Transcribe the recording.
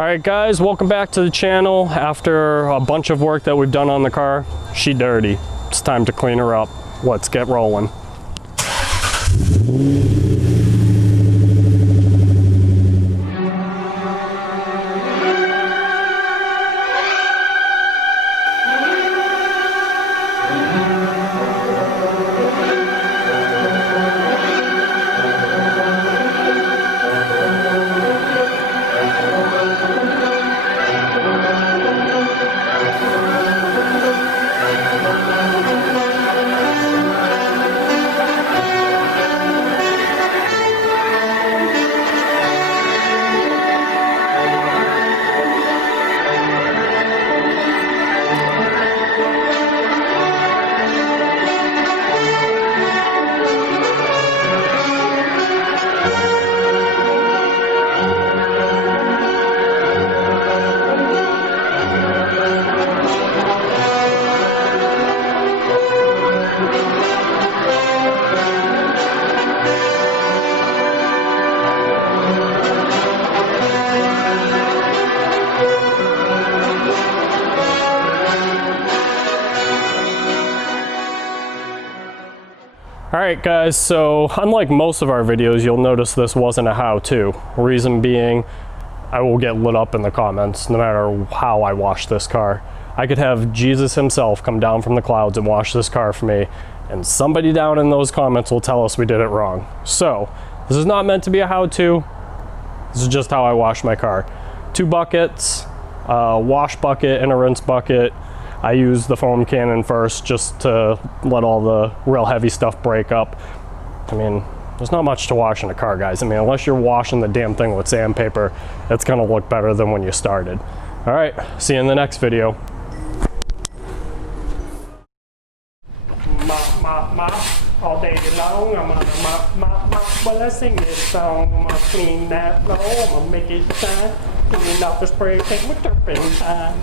Alright guys, welcome back to the channel. After a bunch of work that we've done on the car, she dirty. It's time to clean her up. Let's get rolling. Alright guys, so unlike most of our videos, you'll notice this wasn't a how-to. Reason being, I will get lit up in the comments no matter how I wash this car. I could have Jesus himself come down from the clouds and wash this car for me, and somebody down in those comments will tell us we did it wrong. So, this is not meant to be a how-to. This is just how I wash my car. 2 buckets, a wash bucket and a rinse bucket. I use the foam Canon first just to let all the real heavy stuff break up. I mean, there's not much to wash in a car, guys. I mean, unless you're washing the damn thing with sandpaper, it's gonna look better than when you started. All right, see you in the next video. Mop, mop, mop, all day long. I'm gonna mop, mop, mop while I sing this song. I'm gonna clean that floor, I'm gonna make it shine. Clean off the spray paint with turpentine.